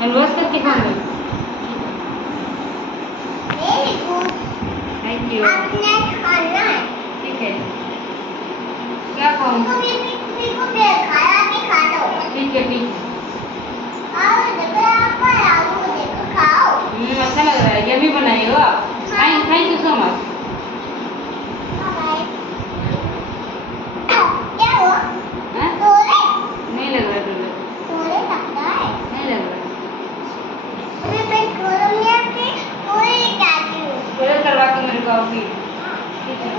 Hand wash करके खाऊंगी। Very good. Thank you. आपने खाना है। ठीक है। क्या खाऊं? को खाया भी खा लो। ठीक है ठीक। और देखो आपका आलू देखो खाओ। अच्छा लग रहा है। यम्मी बनाई हो आप। Thank you so much. क्या हुआ? नहीं लग रहा है लगता है। नहीं लग रहा। मैं करवा के मेरे को आओगी। ठीक है।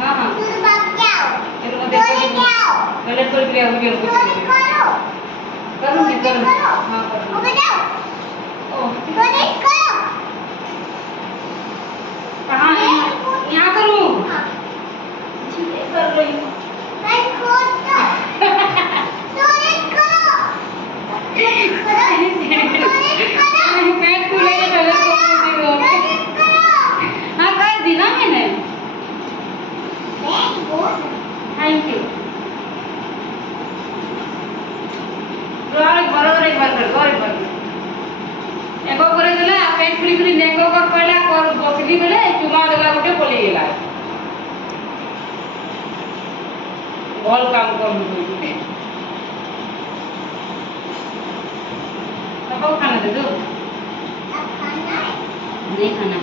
हाँ हाँ। पहले तो क्रिया वीडियो करूँगी हाँ करूँगी। कहाँ है? यहाँ करूँ? कर रही हूँ। हाँ कर दी ना मैंने। Thank you. एक बार एको करे देले आ पेट फ्री फ्री नेको कर पहला कर बसली बेले चुमा देला गोटे पले गेला भल काम कर सबको खाना दे दो। नहीं खाना।